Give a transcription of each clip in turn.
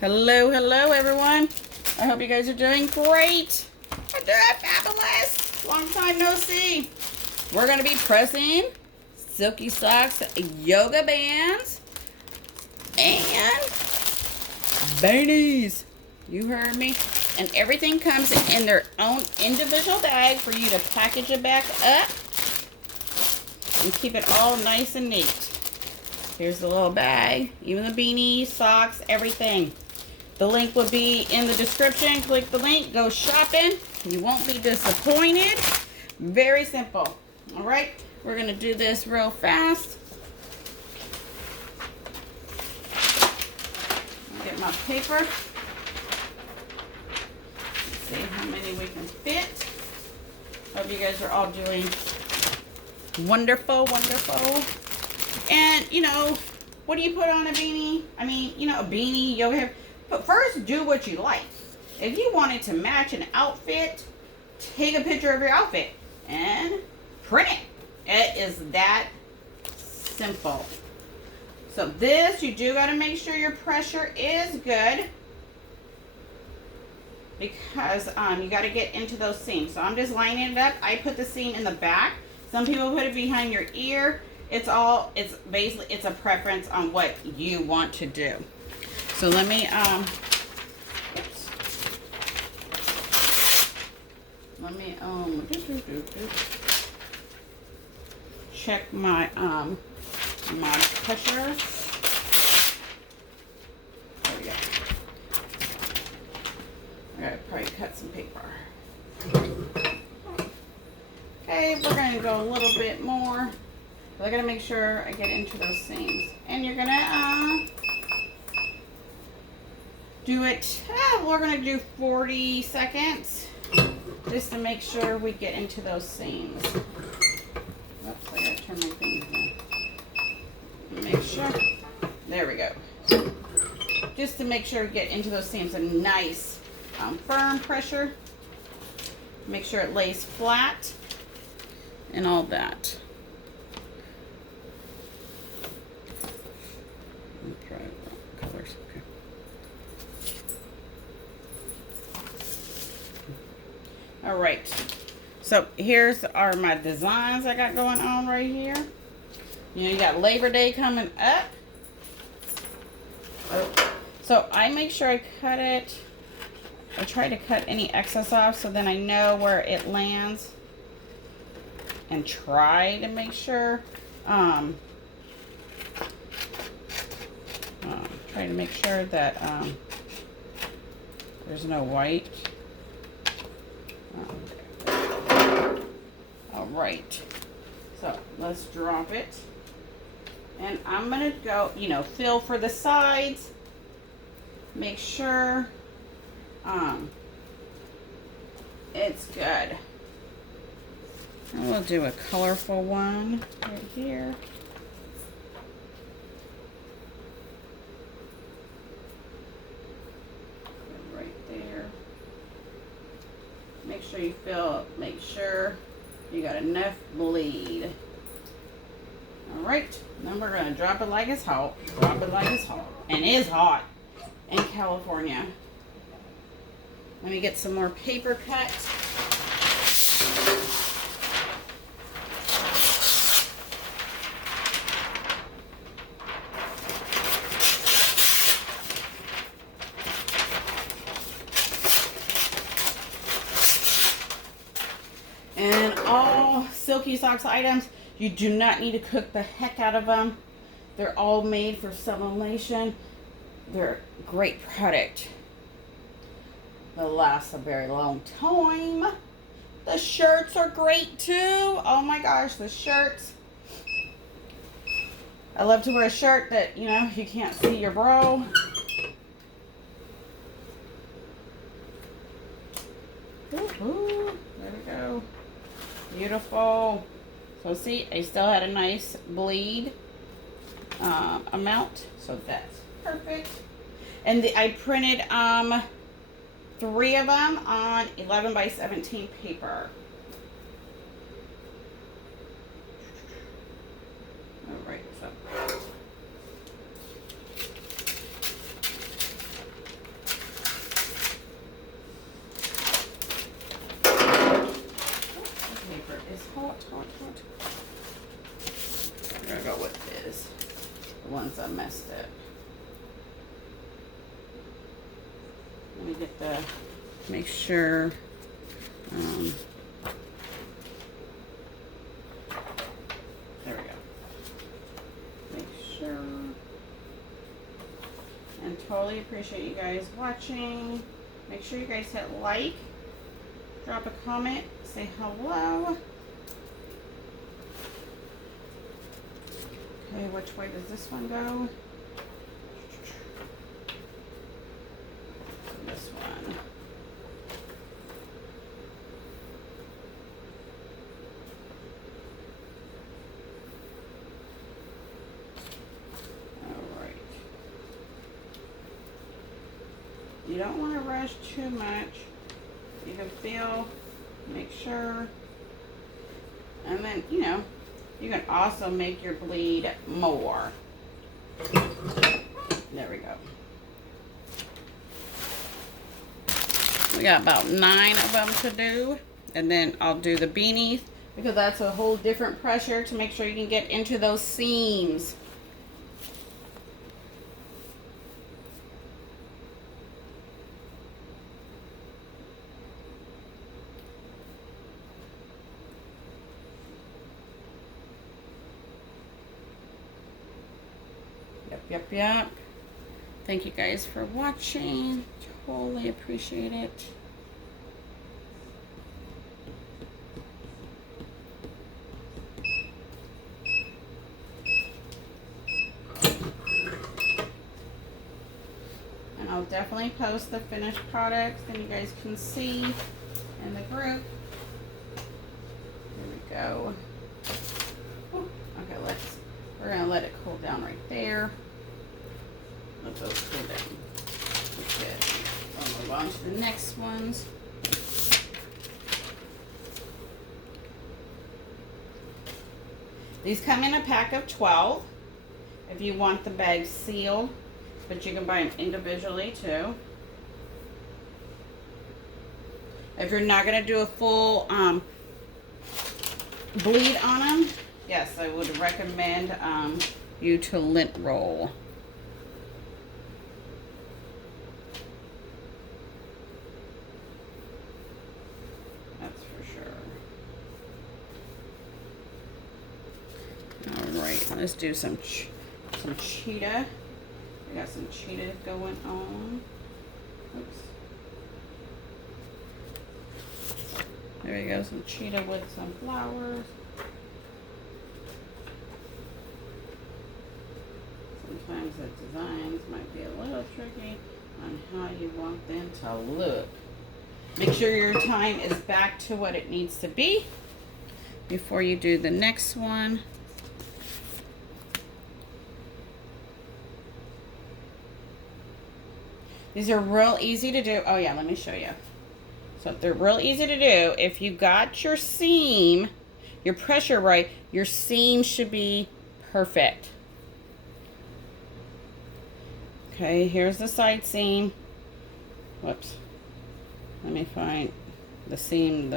Hello, hello everyone. I hope you guys are doing great. I'm doing fabulous. Long time no see. We're going to be pressing Silky Socks yoga bands and beanies. You heard me. And everything comes in their own individual bag for you to package it back up and keep it all nice and neat. Here's the little bag, even the beanie, socks, everything. The link will be in the description. Click the link, go shopping. You won't be disappointed. Very simple. All right, we're gonna do this real fast. Get my paper. Let's see how many we can fit. Hope you guys are all doing wonderful, wonderful. And, you know, what do you put on a beanie? I mean, you know, a beanie, yoga hair. But first, do what you like. If you wanted to match an outfit, take a picture of your outfit and print it. It is that simple. So this, you do got to make sure your pressure is good because you got to get into those seams. So I'm just lining it up. I put the seam in the back. Some people put it behind your ear. It's basically, it's a preference on what you want to do. So let me, check my, my pressure. There we go. I gotta probably cut some paper. Okay, we're gonna go a little bit more. But I gotta make sure I get into those seams. And you're gonna, do it, we're gonna do 40 seconds just to make sure we get into those seams. Oops, I gotta turn my things down. Make sure, there we go. Just to make sure we get into those seams, a nice firm pressure. Make sure it lays flat and all that. Colors, okay. All right, so here's my designs I got going on right here. You know, you got Labor Day coming up. So I make sure I cut it. I try to cut any excess off so then I know where it lands and try to make sure try to make sure that there's no white. All right, so let's drop it. And I'm gonna go, you know, fill for the sides. Make sure it's good. And we'll do a colorful one right here. Make sure you make sure you got enough bleed. All right, then we're gonna drop it like it's hot. Drop it like it's hot. And it is hot in California. Let me get some more paper cut. And all Silky Socks items, you do not need to cook the heck out of them. They're all made for sublimation. They're a great product. They'll last a very long time. The shirts are great too. Oh my gosh, the shirts. I love to wear a shirt that, you know, you can't see your bro. Ooh, there we go. Beautiful. So see, I still had a nice bleed amount, so that's perfect. And I printed 3 of them on 11 by 17 paper. All right, so to make sure. There we go. Make sure. And totally appreciate you guys watching. Make sure you guys hit like, drop a comment, say hello. Okay, which way does this one go? This one. Alright. You don't want to rush too much. You can feel, make sure. And then, you know, you can also make your bleed more. There we go. We got about 9 of them to do. And then I'll do the beanies because that's a whole different pressure to make sure you can get into those seams. Yep. Thank you guys for watching. Totally appreciate it. And I'll definitely post the finished products and you guys can see in the group. Here we go. Ooh, okay, we're gonna let it cool down right there. Let those cool down. Okay, I'll move on to the next ones. These come in a pack of 12 if you want the bag sealed, but you can buy them individually too. If you're not going to do a full bleed on them, yes, I would recommend you to lint roll. That's for sure. All right, let's do some cheetah. We got some cheetah going on. Oops. There we go, some cheetah with some flowers. Sometimes the designs might be a little tricky on how you want them to look. Make sure your time is back to what it needs to be before you do the next one. These are real easy to do. Oh yeah, let me show you. So they're real easy to do. If you got your seam, your pressure right, your seam should be perfect. Okay, here's the side seam. Whoops. Let me find the seam,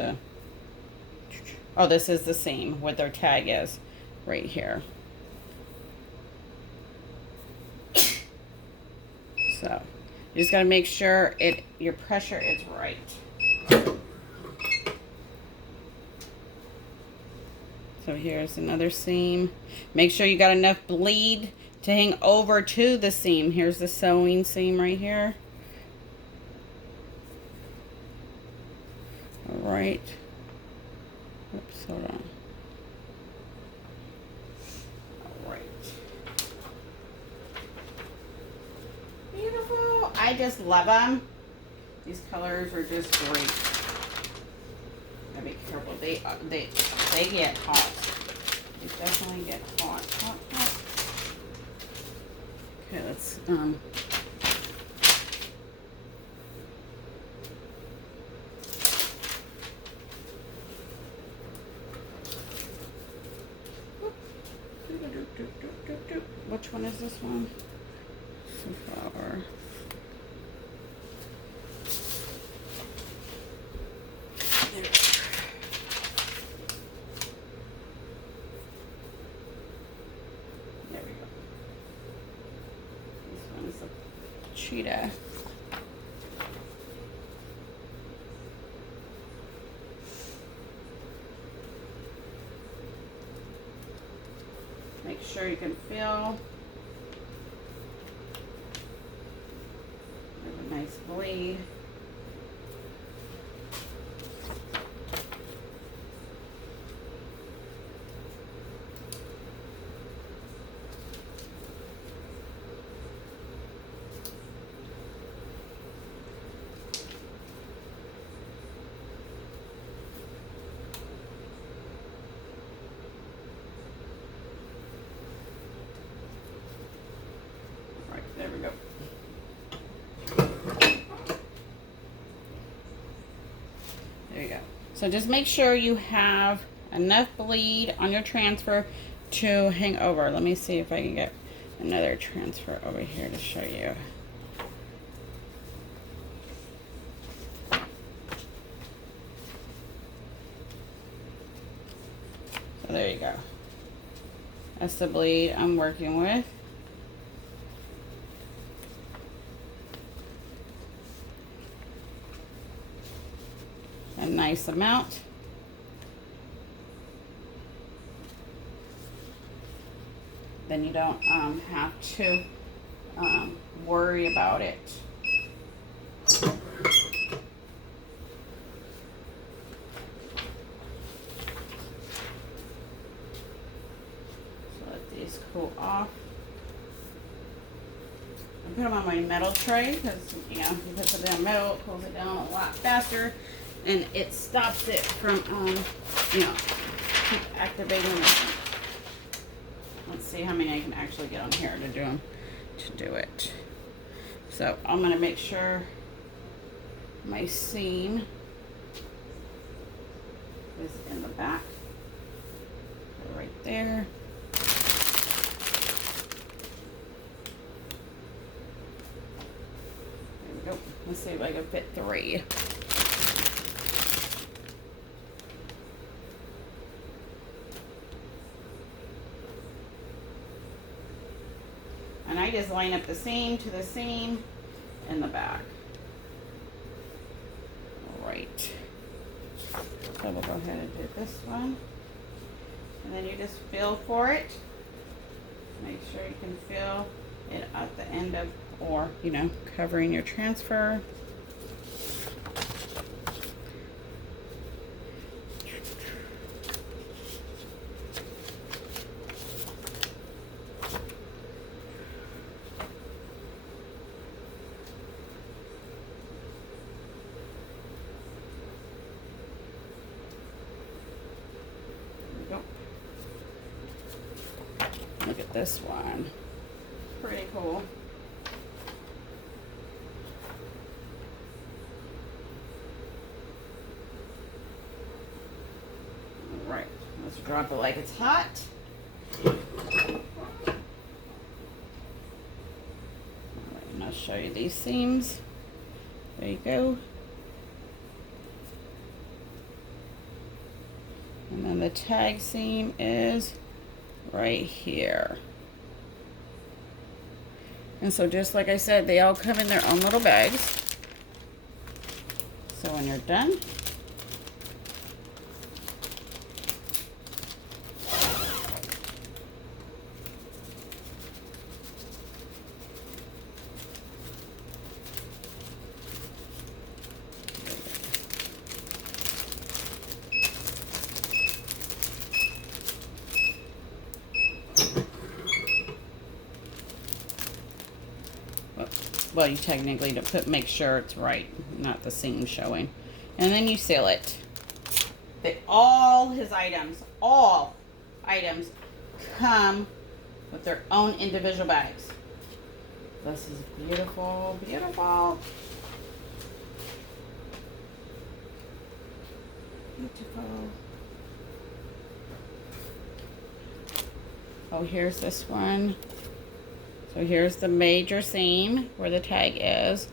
oh, this is the seam, what their tag is, right here. So, you just gotta make sure your pressure is right. So here's another seam. Make sure you got enough bleed to hang over to the seam. Here's the sewing seam right here. All right. Oops, hold on. All right. Beautiful. I just love them. These colors are just great. Gotta be careful. They get hot. They definitely get hot. Okay, let's which one is this one? Sunflower. There we go. This one is a cheetah. sure you can feel. There's a nice bleed. There we go. There you go. So just make sure you have enough bleed on your transfer to hang over. Let me see if I can get another transfer over here to show you. So there you go. That's the bleed I'm working with. A nice amount. Then you don't have to worry about it. So let these cool off. I put them on my metal tray because, you know, you put something on metal, it pulls it down a lot faster. And it stops it from, you know, keep activating it. Let's see how many I can actually get on here to do it. So I'm gonna make sure my seam is in the back, right there. There we go. Let's see if I can fit 3. And I just line up the seam to the seam in the back. All right. So we'll go ahead and do this one. And then you just feel for it. Make sure you can feel it at the end of, or, you know, covering your transfer. Look at this one. Pretty cool. All right, let's drop it like it's hot. All right, and I'll show you these seams. There you go. And then the tag seam is right here. And so just like I said, they all come in their own little bags. So when you're done, well, you technically to make sure it's right, not the seam showing. And then you seal it. All items come with their own individual bags. This is beautiful, beautiful. Beautiful. Oh, here's this one. So here's the major seam where the tag is.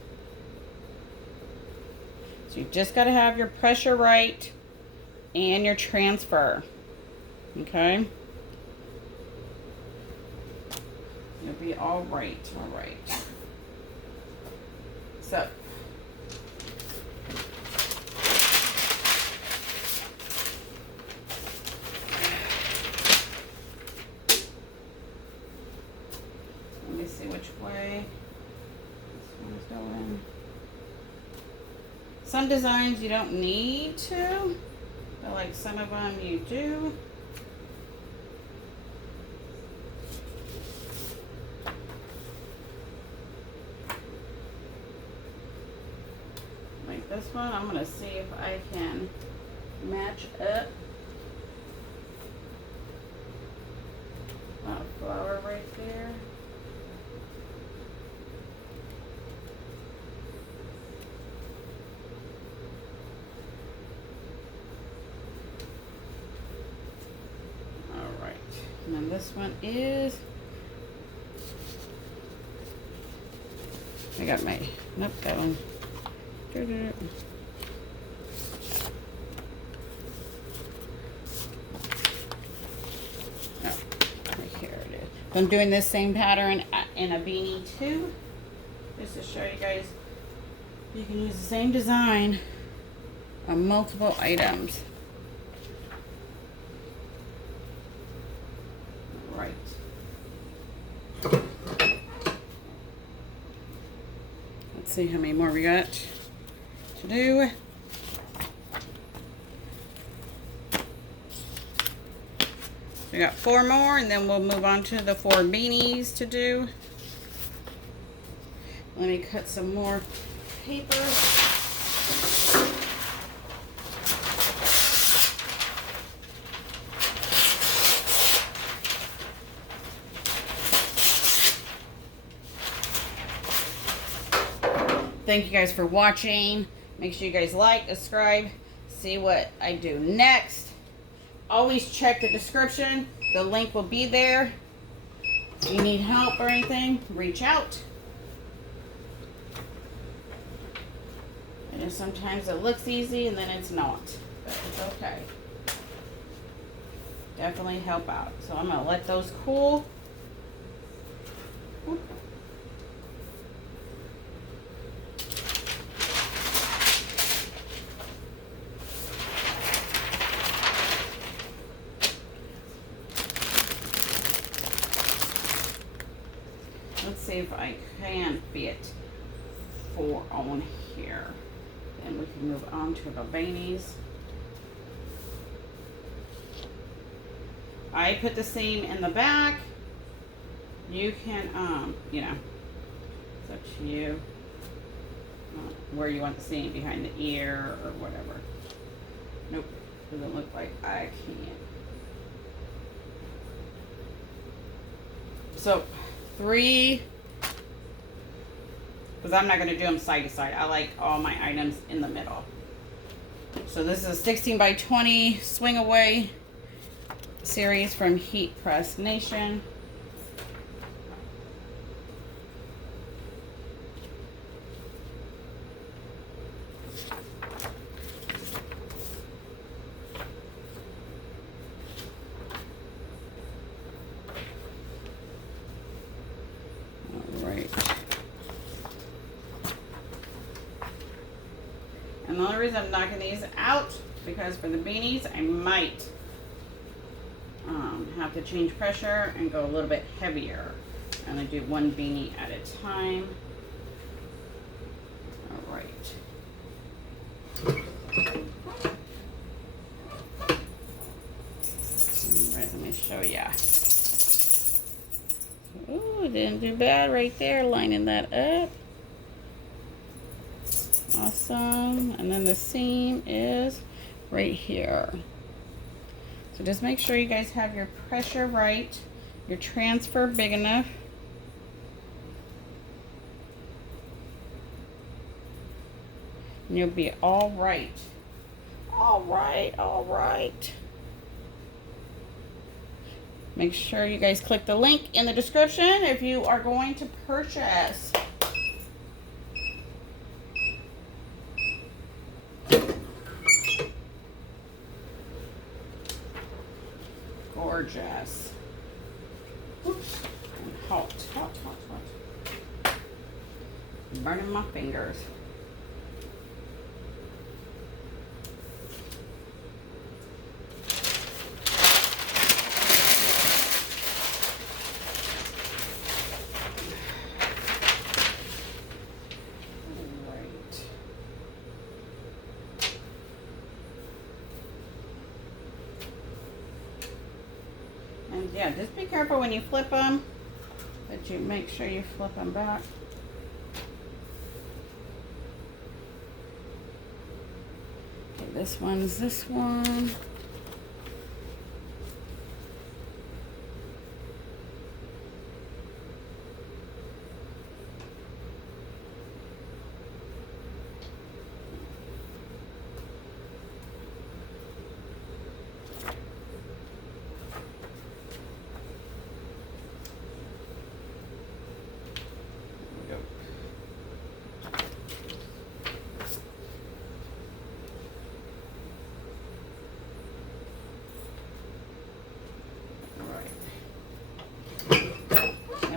So you just got to have your pressure right and your transfer. Okay? You'll be all right, all right. So go in. Some designs you don't need to, but like some of them you do. Like this one, I'm gonna see if I can match up that flower right there. All right, and then this one is, I got my, nope, that one. I'm doing this same pattern in a beanie too, just to show you guys you can use the same design on multiple items. All right. Let's see how many more we got to do. We got 4 more, and then we'll move on to the 4 beanies to do. Let me cut some more paper. Thank you guys for watching. Make sure you guys like, subscribe, see what I do next. Always check the description. The link will be there. If you need help or anything, reach out. And sometimes it looks easy and then it's not. But it's okay. Definitely help out. So I'm going to let those cool. Let's see if I can fit 4 on here. Then we can move on to the beanies. I put the seam in the back. You can, you know, it's up to you where you want the seam, behind the ear or whatever. Nope, doesn't look like I can. So 3, because I'm not going to do them side to side. I like all my items in the middle. So this is a 16 by 20 swing away series from Heat Press Nation. And the only reason I'm knocking these out, because for the beanies, I might have to change pressure and go a little bit heavier. I'm going to do 1 beanie at a time. All right. All right, let me show ya. Ooh, didn't do bad right there, lining that up. Awesome. And then the seam is right here. So just make sure you guys have your pressure right, your transfer big enough. And you'll be all right. All right, all right. Make sure you guys click the link in the description if you are going to purchase. Gorgeous. Oops. Hot, hot, hot, hot. Burning my fingers. yeah, just be careful when you flip them, that you make sure you flip them back. Okay, this one's this one.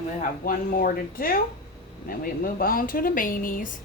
We have one more to do, and then we move on to the beanies.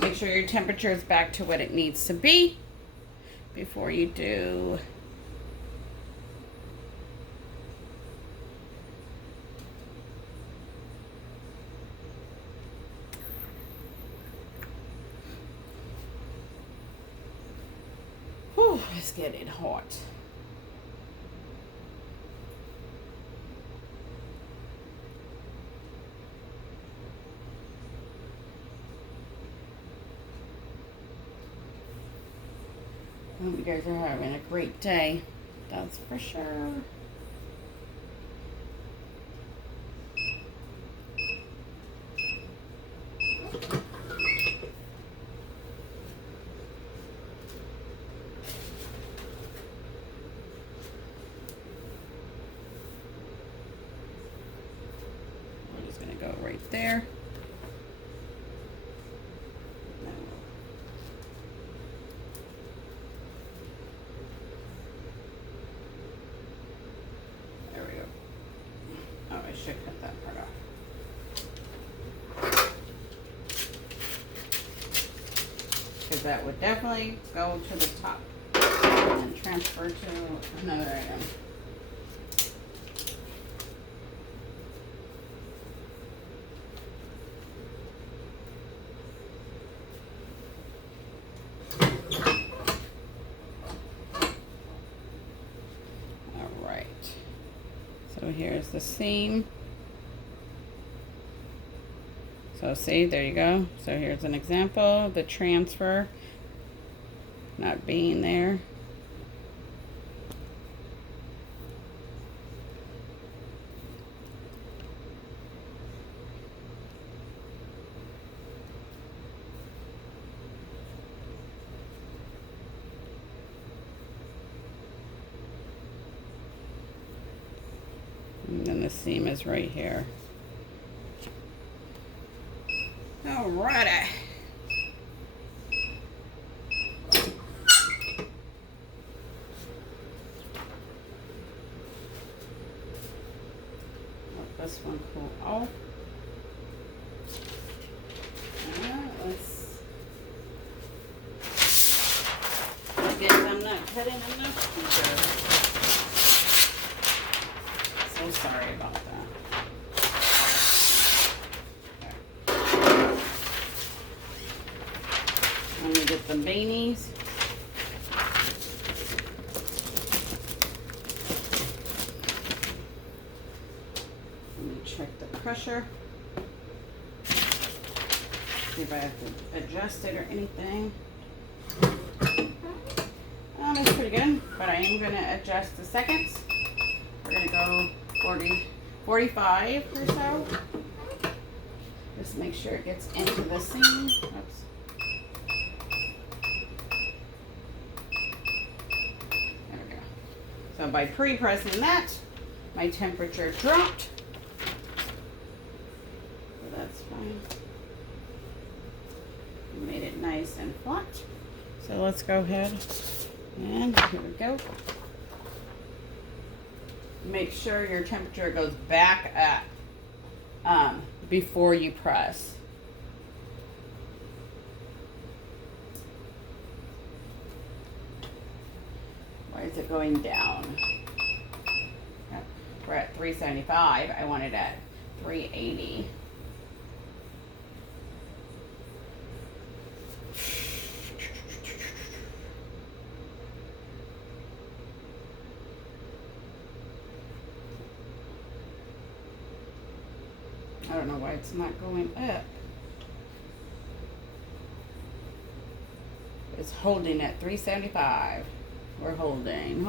Make sure your temperature is back to what it needs to be before you do. Whew, it's getting hot. I hope you guys are having a great day. That's for sure. I'm just going to go right there. Cut that part off, because that would definitely go to the top and transfer to another item. All right, so here's the seam. So see, there you go. So here's an example of the transfer not being there. And then the seam is right here. Alrighty. Let this one cool off. Let's cutting enough here. So sorry about that. Let me get the beanies. Let me check the pressure. See if I have to adjust it or anything. It's pretty good, but I am going to adjust the seconds. We're going to go 45 or so. Just make sure it gets into the seam. Oops. There we go. So by pre-pressing that, my temperature dropped. So that's fine. Made it nice and flat. So let's go ahead and here we go. Make sure your temperature goes back up before you press. Why is it going down? We're at 375. I want it at 380. I don't know why it's not going up. It's holding at 375. We're holding.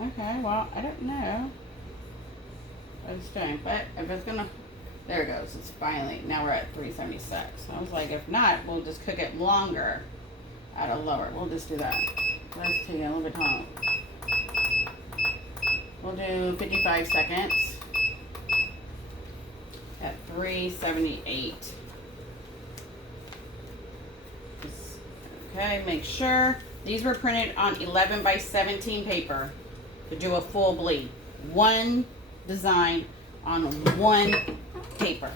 Okay, well, I don't know what it's doing, but if it's gonna, there it goes. It's finally, now we're at 376. I was like, if not, we'll just cook it longer at a lower. We'll just do that. Let's take a little bit time. We'll do 55 seconds at 378. Okay, make sure. These were printed on 11 by 17 paper to do a full bleed. One design on one paper.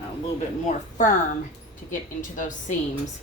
A little bit more firm to get into those seams.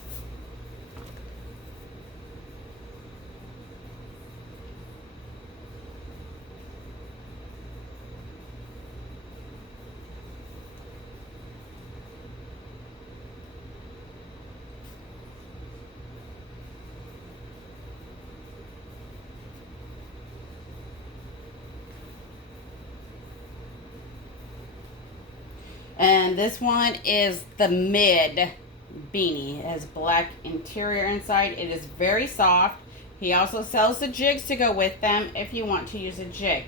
And this one is the mid beanie. It has black interior inside. It is very soft. He also sells the jigs to go with them if you want to use a jig.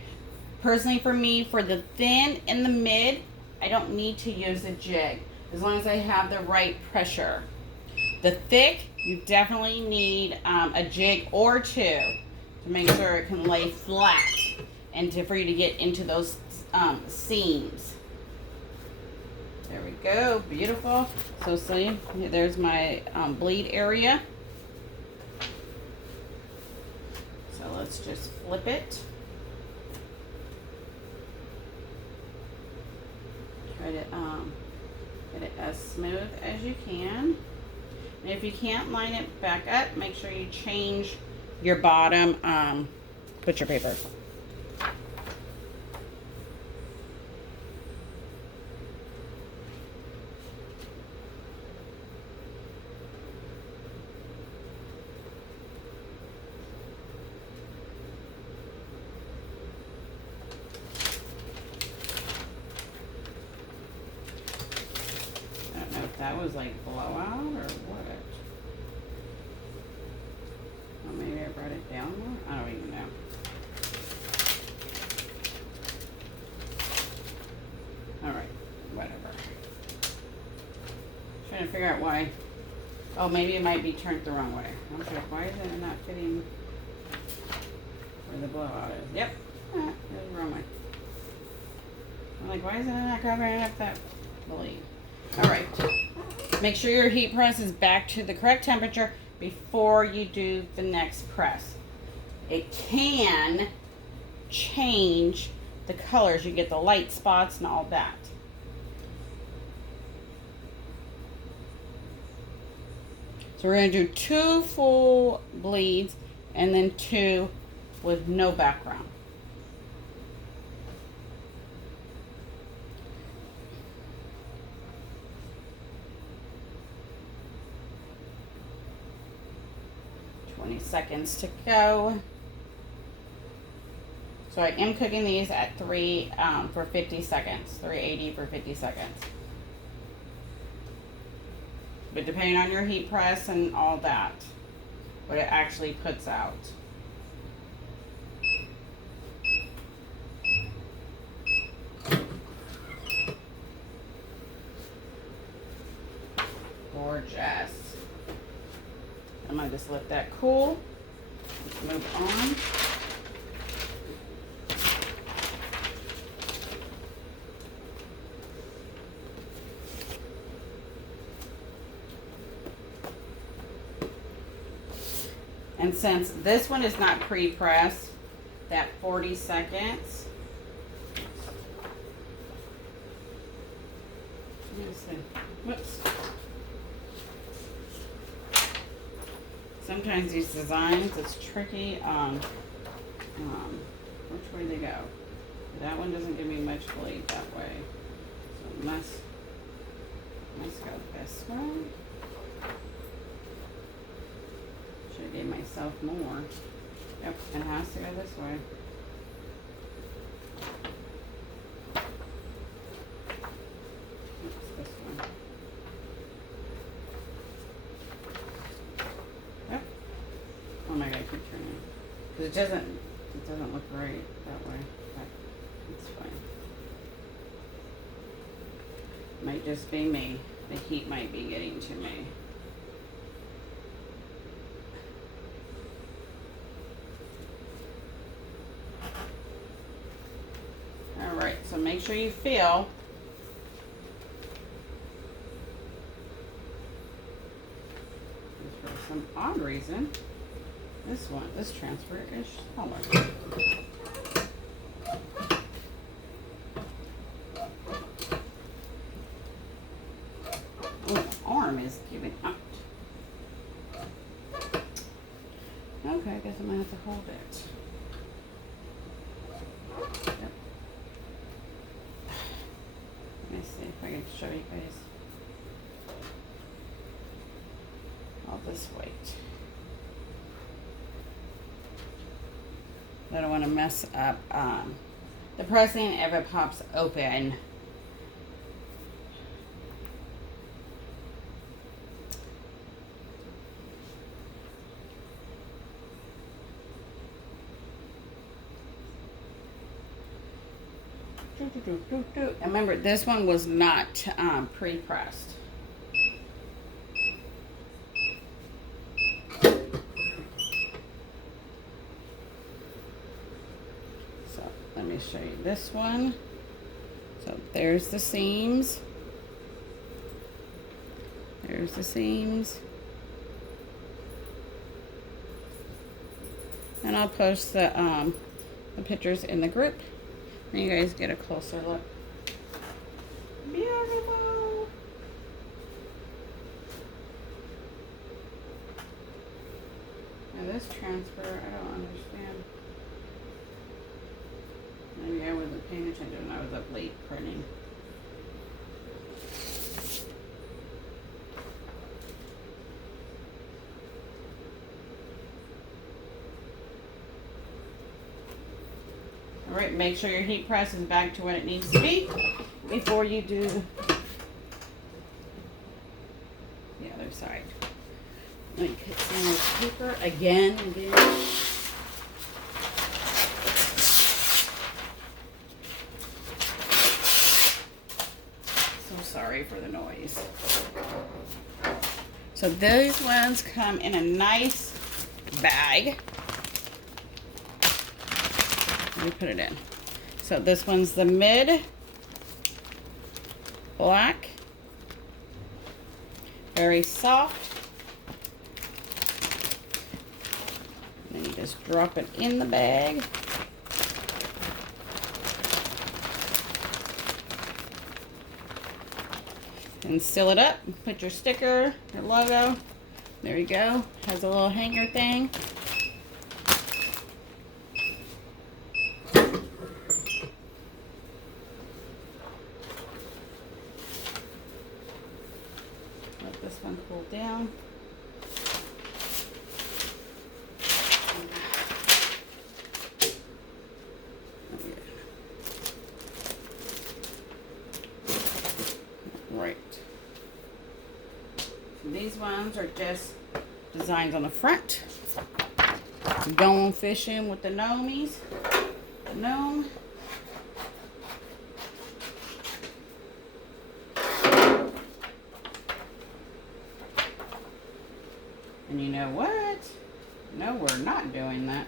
Personally, for me, for the thin and the mid, I don't need to use a jig as long as I have the right pressure. The thick, you definitely need a jig or two to make sure it can lay flat and for you to get into those seams. There we go, beautiful. So see, there's my bleed area. So let's just flip it. Try to get it as smooth as you can. And if you can't line it back up, make sure you change your bottom butcher paper. That was like blowout or what? Or maybe I brought it down more? I don't even know. Alright, whatever. Trying to figure out why. Oh, maybe it might be turned the wrong way. I was like, why is it not fitting where the blowout is? Yep, it was the wrong way. I'm like, why is it not covering up that bleed? Alright. Make sure your heat press is back to the correct temperature before you do the next press. it can change the colors. You get the light spots and all that. So we're going to do 2 full bleeds and then 2 with no background. Seconds to go. So I am cooking these at 3 for 50 seconds, 380 for 50 seconds. But depending on your heat press and all that, what it actually puts out. Gorgeous. I'm going to just let that cool. Let's move on. And since this one is not pre-pressed, that 40 seconds. Let me see. Whoops. Sometimes these designs, it's tricky on which way they go. That one doesn't give me much bleed that way. So it must go this way. Should have gave myself more. Yep, it has to go this way. Oops, this one. Yep. Oh my god, I keep turning. Because it doesn't look right that way. But it's fine. Might just be me. The heat might be getting to me. Alright, so make sure you feel. For some odd reason, this transfer is smaller. Oh, the arm is giving out. Okay, I guess I'm gonna have to hold it. Yep. Let me see if I can show you guys. All this weight. I don't want to mess up the pressing if it pops open. And remember, this one was not pre-pressed. So let me show you this one. So there's the seams. There's the seams. And I'll post the pictures in the group. And you guys get a closer look. Beautiful. Now this transfer, I don't understand. Maybe I wasn't paying attention when I was up late printing. Alright, make sure your heat press is back to what it needs to be before you do the other side. Let me put some more paper again. So sorry for the noise. So these ones come in a nice bag. Let me put it in. So this one's the mid black, very soft. I need to just drop it in the bag. And seal it up. Put your sticker, your logo. There you go. Has a little hanger thing. Let this one cool down. Right. So these ones are just designs on the front. Going fishing with the gnomies. The gnome. And you know what? No, we're not doing that.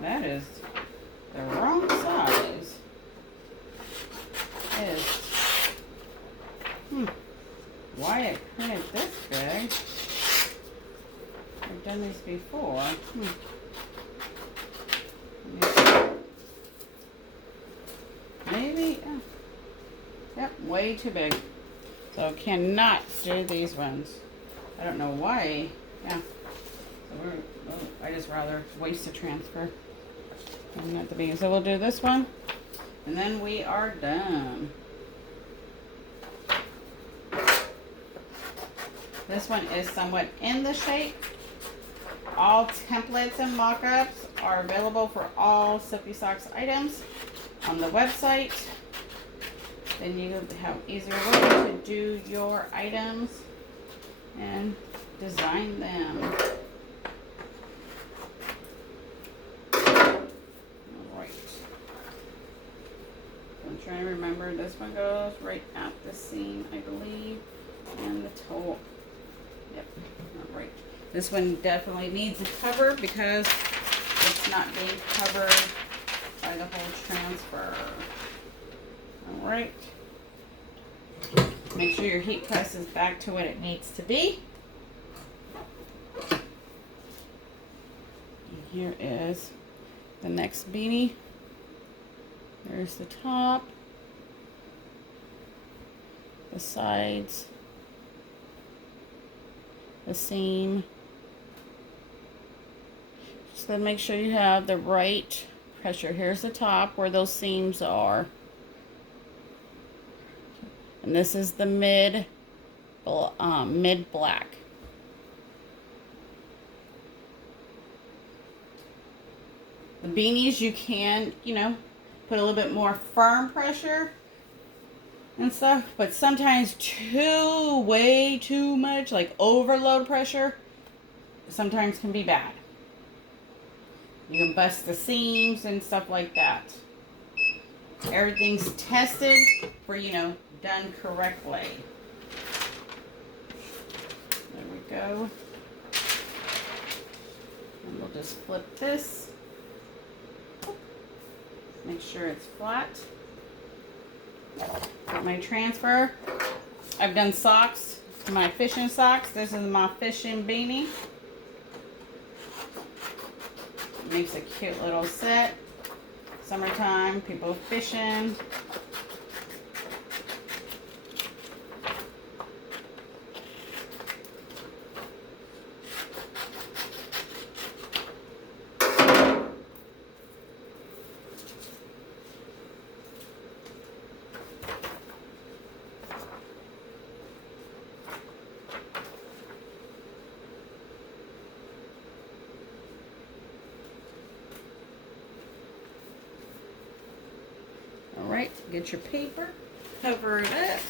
That is the wrong size. It is. Why it printed this big? I've done these before. Maybe. Yep, way too big. So cannot do these ones. I don't know why. Yeah. So I just rather waste a transfer. And not the beans. So we'll do this one. And then we are done. This one is somewhat in the shape. All templates and mock-ups are available for all Silky Socks items on the website. Then you have easier way to do your items and design them. Alright. I'm trying to remember, this one goes right at the seam, I believe, and the toe. Yep, alright. This one definitely needs a cover because it's not being covered by the whole transfer. Alright. Make sure your heat press is back to what it needs to be. And here is the next beanie. There's the top, the sides, the seam. Just gotta make sure you have the right pressure. Here's the top where those seams are. And this is the mid black. The beanies you can, you know, put a little bit more firm pressure and stuff, but sometimes way too much, like overload pressure, sometimes can be bad. You can bust the seams and stuff like that. Everything's tested for, you know, done correctly. There we go. And we'll just flip this. Make sure it's flat. Got my transfer. I've done socks, my fishing socks. This is my fishing beanie. Makes a cute little set. Summertime, people fishing. Alright, get your paper, cover it up.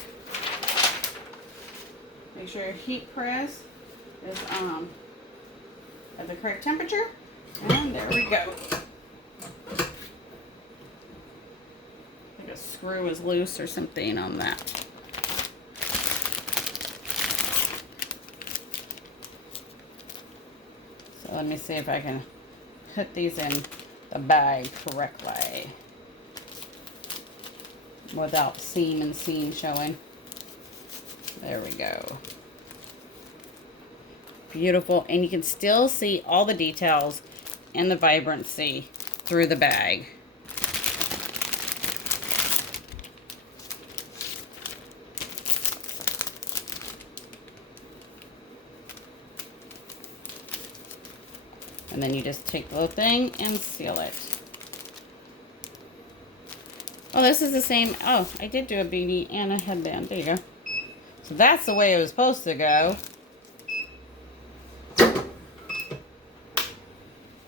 Make sure your heat press is at the correct temperature. And there we go. I think a screw is loose or something on that. So let me see if I can put these in the bag correctly without seam and seam showing. There we go. Beautiful. And you can still see all the details and the vibrancy through the bag. And then you just take the little thing and seal it. Oh, this is the same. Oh, I did do a beanie and a headband. There you go. So that's the way it was supposed to go.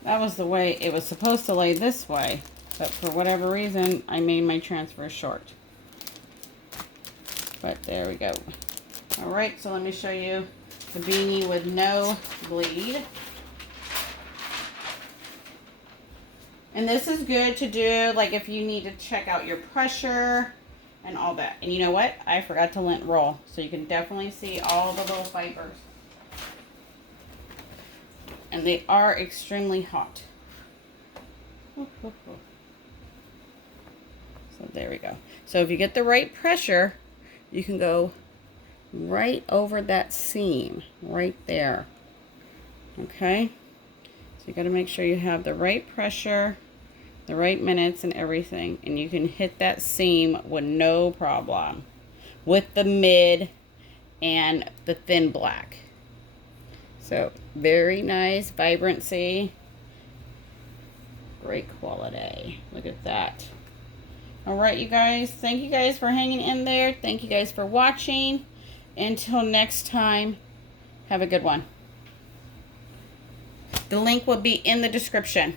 That was the way it was supposed to lay this way. But for whatever reason, I made my transfer short. But there we go. Alright, so let me show you the beanie with no bleed. And this is good to do, like if you need to check out your pressure and all that. And you know what? I forgot to lint roll. So you can definitely see all the little fibers. And they are extremely hot. So there we go. So if you get the right pressure, you can go right over that seam, right there. Okay? So you got to make sure you have the right pressure, the right minutes and everything. And you can hit that seam with no problem. With the mid and the thin black. So very nice vibrancy. Great quality. Look at that. All right, you guys. Thank you guys for hanging in there. Thank you guys for watching. Until next time, have a good one. The link will be in the description.